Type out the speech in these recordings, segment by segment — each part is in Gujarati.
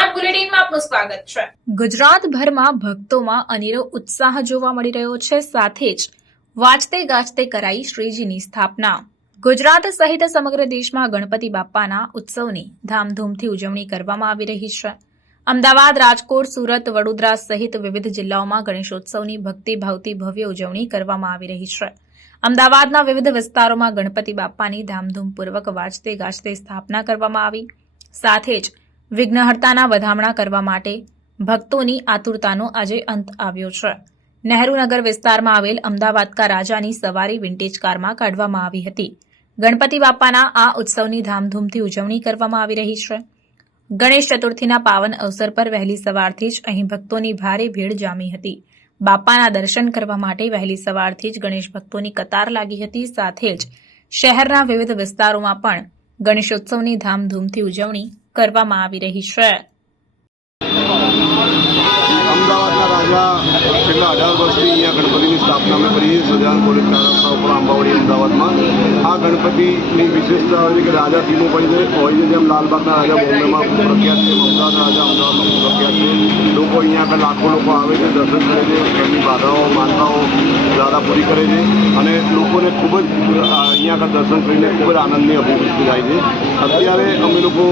સ્વાગત છે. ગુજરાતભરમાં ભક્તોમાં અનેરો ઉત્સાહ જોવા મળી રહ્યો છે. સાથે જ વાજતે ગાજતે કરાઈ શ્રીજીની સ્થાપના. ગુજરાત સહિત સમગ્ર દેશમાં ગણપતિ બાપ્પાના ઉત્સવની ધામધૂમથી ઉજવણી કરવામાં આવી રહી છે. અમદાવાદ, રાજકોટ, સુરત, વડોદરા સહિત વિવિધ જિલ્લાઓમાં ગણેશોત્સવની ભક્તિભાવથી ભવ્ય ઉજવણી કરવામાં આવી રહી છે. અમદાવાદના વિવિધ વિસ્તારોમાં ગણપતિ બાપ્પાની ધામધૂમપૂર્વક વાજતે ગાજતે સ્થાપના કરવામાં આવી. સાથે જ વિઘ્નહર્તાના વધામણા કરવા માટે ભક્તોની આતુરતાનો આજે અંત આવ્યો છે. નહેરુનગર વિસ્તારમાં આવેલ અમદાવાદ કા રાજાની સવારી વિન્ટેજ કારમાં કાઢવામાં આવી હતી. ગણપતિ બાપ્પાના આ ઉત્સવની ધામધૂમથી ઉજવણી કરવામાં આવી રહી છે. ગણેશ ચતુર્થીના પાવન અવસર પર વહેલી સવારથી જ અહીં ભક્તોની ભારે ભીડ જામી હતી. બાપાના દર્શન કરવા માટે વહેલી સવારથી જ ગણેશ ભક્તોની કતાર લાગી હતી. સાથે જ શહેરના વિવિધ વિસ્તારોમાં પણ ગણેશોત્સવની ધામધૂમથી ઉજવણી કરવામાં આવી રહી છે. અમદાવાદના રાજા અઢાર વર્ષથી અહીંયા ગણપતિની સ્થાપના અમે કરીએ સજાન કોલેજ અમદાવાદમાં. આ ગણપતિની વિશેષતા હોય છે કે રાજા હોય છે લાલબાગના રાજા બોમ્બેમાં પ્રખ્યાત છે અમદાવાદના રાજા અમદાવાદમાં પ્રખ્યાત છે. લોકો અહીંયા આગળ લાખો લોકો આવે છે, દર્શન કરે છે, ઘરની બાધાઓ, માનતાઓ દાદા પૂરી કરે છે અને લોકોને ખૂબ જ અહીંયા આગળ દર્શન કરીને ખૂબ જ આનંદની અભિવૃદ્ધિ થાય છે. અત્યારે અમે લોકો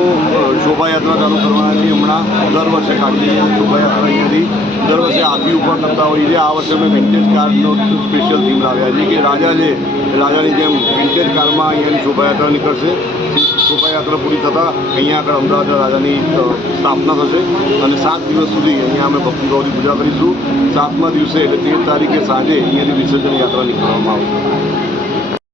શોભાયાત્રા ચાલુ કરવાના છીએ હમણાં દર વર્ષે કાઢીએ શોભાયાત્રા અહીંયાથી. દર વર્ષે આગવી ઉપર કરતા હોઈએ છીએ આ વર્ષે અમે વિન્ટેજ કાર્ડનો સ્પેશિયલ થીમ લાવ્યા છીએ કે રાજા છે રાજાની જેમ વિન્ટેજ કારમાં અહીંયાની શોભાયાત્રા નીકળશે. શોભાયાત્રા પૂરી થતાં અહીંયા આગળ અમદાવાદ રાજાની સ્થાપના થશે. અને સાત દિવસ સુધી અહીંયા અમે ભક્તિભાવથી પૂજા કરીશું. સાતમા દિવસે એટલે તેર તારીખે સાંજે અહીંયાની વિસર્જન યાત્રા નીકળવામાં આવશે.